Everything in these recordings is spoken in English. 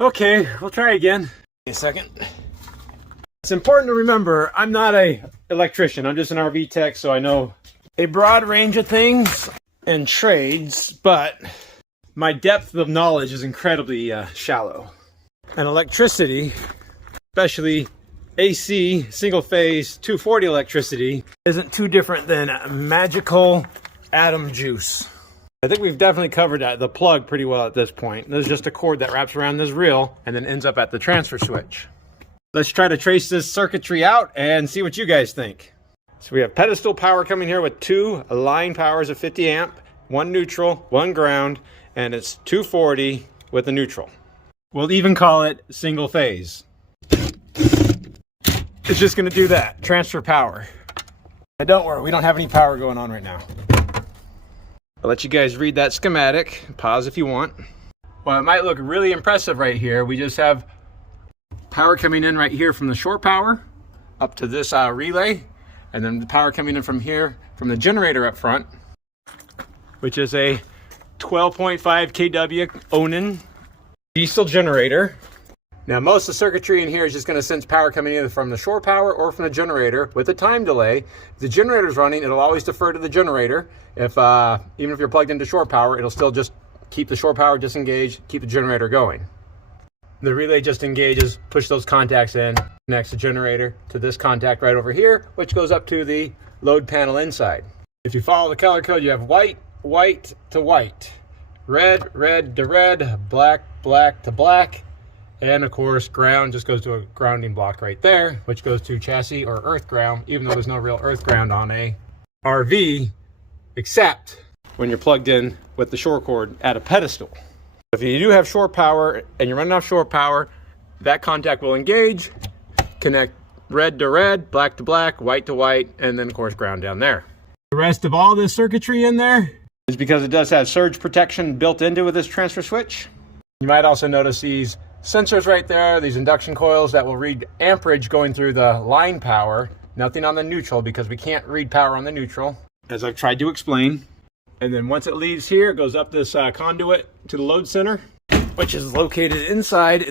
Okay, we'll try again. A second. It's important to remember, I'm not an electrician. I'm just an RV tech, so I know a broad range of things and trades, but my depth of knowledge is incredibly shallow. And electricity, especially AC, single phase, 240 electricity, isn't too different than magical atom juice. I think we've definitely covered the plug pretty well at this point. There's just a cord that wraps around this reel and then ends up at the transfer switch. Let's try to trace this circuitry out and see what you guys think. So we have pedestal power coming here with two line powers of 50 amp, one neutral, one ground, and it's 240 with a neutral. We'll even call it single phase. It's just gonna do that, transfer power. And don't worry, we don't have any power going on right now. I'll let you guys read that schematic. Pause if you want. Well, it might look really impressive right here. We just have power coming in right here from the shore power up to this relay, and then the power coming in from here from the generator up front, which is a 12.5 kW Onan diesel generator. Now, most of the circuitry in here is just going to sense power coming either from the shore power or from the generator with a time delay. If the generator's running, it'll always defer to the generator. Even if you're plugged into shore power, it'll still just keep the shore power disengaged, keep the generator going. The relay just engages, push those contacts in, connects the generator to this contact right over here, which goes up to the load panel inside. If you follow the color code, you have white, white to white, red, red to red, black, black to black, and of course, ground just goes to a grounding block right there, which goes to chassis or earth ground, even though there's no real earth ground on a RV, except when you're plugged in with the shore cord at a pedestal. If you do have shore power and you're running off shore power, that contact will engage, connect red to red, black to black, white to white, and then of course ground down there. The rest of all this circuitry in there is because it does have surge protection built into with this transfer switch. You might also notice these sensors right there, these induction coils that will read amperage going through the line power, nothing on the neutral because we can't read power on the neutral, as I've tried to explain. And then once it leaves here, it goes up this conduit to the load center, which is located inside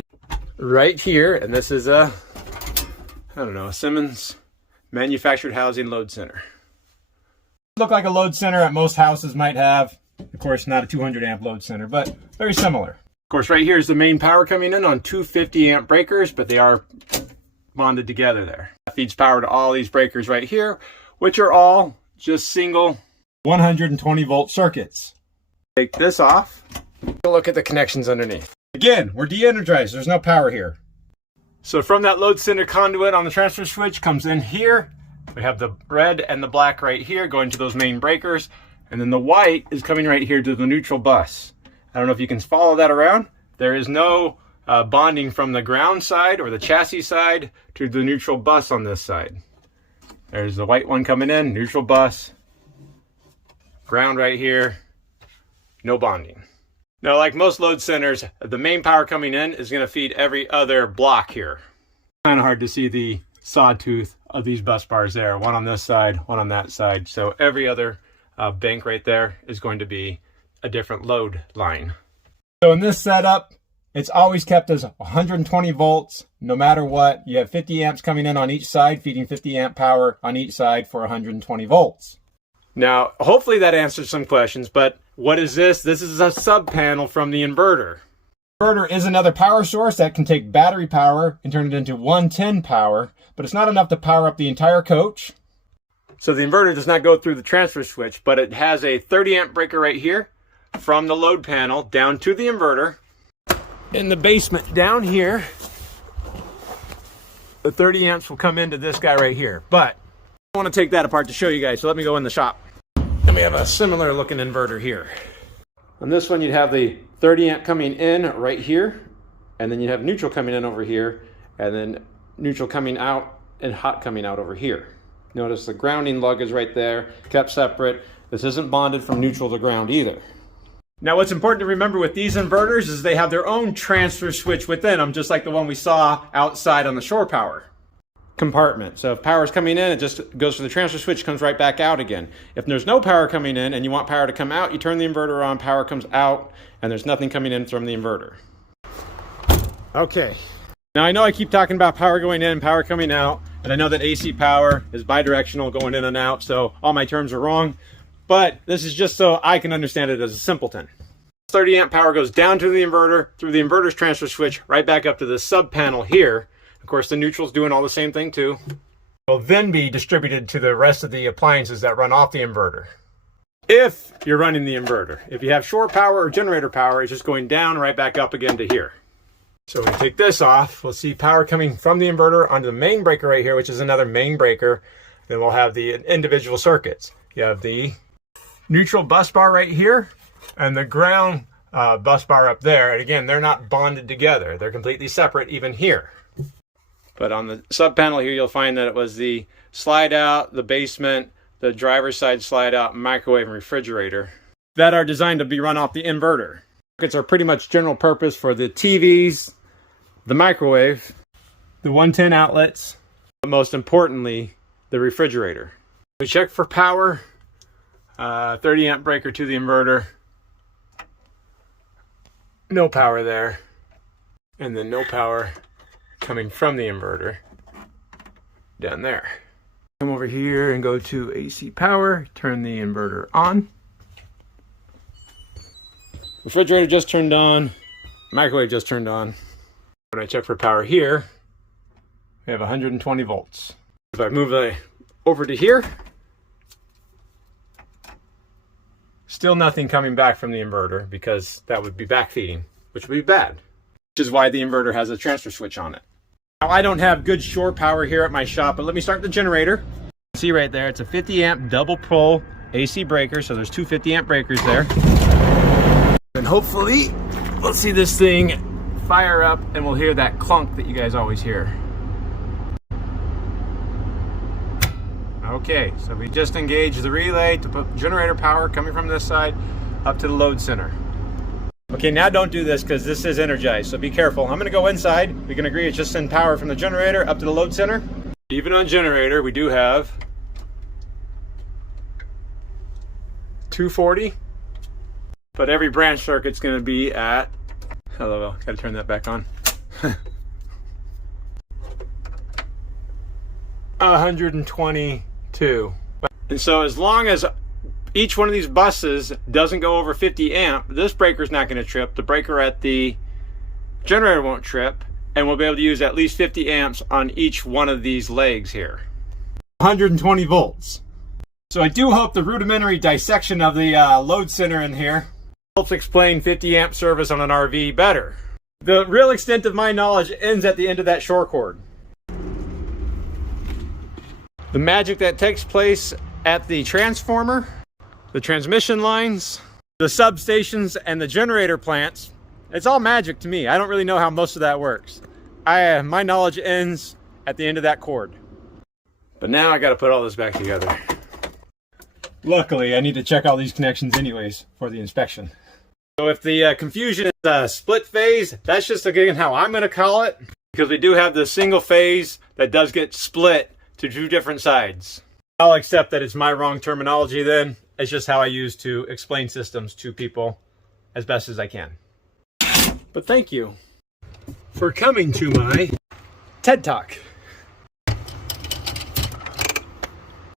right here. And this is a Simmons manufactured housing load center. Look like a load center that most houses might have. Of course, not a 200 amp load center, but very similar. Of course, right here is the main power coming in on 250 amp breakers, but they are bonded together there. That feeds power to all these breakers right here, which are all just single 120 volt circuits. Take this off. Look at the connections underneath. Again, we're de-energized. There's no power here. So from that load center conduit on the transfer switch comes in here. We have the red and the black right here going to those main breakers. And then the white is coming right here to the neutral bus. I don't know if you can follow that around. There is no bonding from the ground side or the chassis side to the neutral bus on this side. There's the white one coming in, neutral bus, ground right here, no bonding. Now, like most load centers, the main power coming in is going to feed every other block here. Kind of hard to see the sawtooth of these bus bars there, one on this side, one on that side. So every other bank right there is going to be a different load line. So in this setup, it's always kept as 120 volts no matter what. You have 50 amps coming in on each side, feeding 50 amp power on each side for 120 volts. Now, hopefully that answers some questions, but what is this? This is a sub panel from the inverter. Inverter is another power source that can take battery power and turn it into 110 power, but it's not enough to power up the entire coach. So the inverter does not go through the transfer switch, but it has a 30 amp breaker right here from the load panel down to the inverter. In the basement down here, the 30 amps will come into this guy right here, but I want to take that apart to show you guys, so let me go in the shop. And we have a similar looking inverter here. On this one, you'd have the 30 amp coming in right here, and then you have neutral coming in over here, and then neutral coming out and hot coming out over here. Notice the grounding lug is right there, kept separate. This isn't bonded from neutral to ground either. Now, what's important to remember with these inverters is they have their own transfer switch within them, just like the one we saw outside on the shore power compartment. So if power is coming in, it just goes to the transfer switch, comes right back out again. If there's no power coming in and you want power to come out, you turn the inverter on, power comes out, and there's nothing coming in from the inverter. Okay. Now I know I keep talking about power going in, power coming out, and I know that AC power is bidirectional going in and out, so all my terms are wrong, but this is just so I can understand it as a simpleton. 30 amp power goes down to the inverter, through the inverter's transfer switch, right back up to the sub panel here. Of course, the neutral's doing all the same thing too. Will then be distributed to the rest of the appliances that run off the inverter. If you're running the inverter. If you have shore power or generator power, it's just going down right back up again to here. So when we take this off, we'll see power coming from the inverter onto the main breaker right here, which is another main breaker. Then we'll have the individual circuits. You have the neutral bus bar right here and the ground bus bar up there. And again, they're not bonded together. They're completely separate even here. But on the sub panel here, you'll find that it was the slide out, the basement, the driver's side slide out, microwave and refrigerator that are designed to be run off the inverter. Circuits are pretty much general purpose for the TVs, the microwave, the 110 outlets, but most importantly, the refrigerator. We check for power, 30 amp breaker to the inverter, no power there, and then no power coming from the inverter down there. Come over here and go to AC power, turn the inverter on. Refrigerator just turned on, microwave just turned on. When I check for power here, we have 120 volts. If I move it over to here, still nothing coming back from the inverter because that would be backfeeding, which would be bad, which is why the inverter has a transfer switch on it. Now, I don't have good shore power here at my shop, but let me start the generator. See right there, it's a 50 amp double pole AC breaker, so there's two 50 amp breakers there. And hopefully, we'll see this thing fire up and we'll hear that clunk that you guys always hear. Okay, so we just engaged the relay to put generator power coming from this side up to the load center. Okay, now don't do this because this is energized, so be careful. I'm gonna go inside. We can agree it's just send power from the generator up to the load center. Even on generator, we do have 240, but every branch circuit's gonna be at, hello, gotta turn that back on. 122. And so as long as each one of these buses doesn't go over 50 amp, this breaker's not going to trip. The breaker at the generator won't trip, and we'll be able to use at least 50 amps on each one of these legs here. 120 volts. So I do hope the rudimentary dissection of the load center in here helps explain 50 amp service on an RV better. The real extent of my knowledge ends at the end of that shore cord. The magic that takes place at the transformer, the transmission lines, the substations, and the generator plants, it's all magic to me. I don't really know how most of that works. My knowledge ends at the end of that cord. But now I got to put all this back together. Luckily, I need to check all these connections anyways for the inspection. So if the confusion is a split phase, that's just again how I'm going to call it, because we do have the single phase that does get split to two different sides. I'll accept that it's my wrong terminology then. It's just how I use to explain systems to people as best as I can. But thank you for coming to my TED Talk.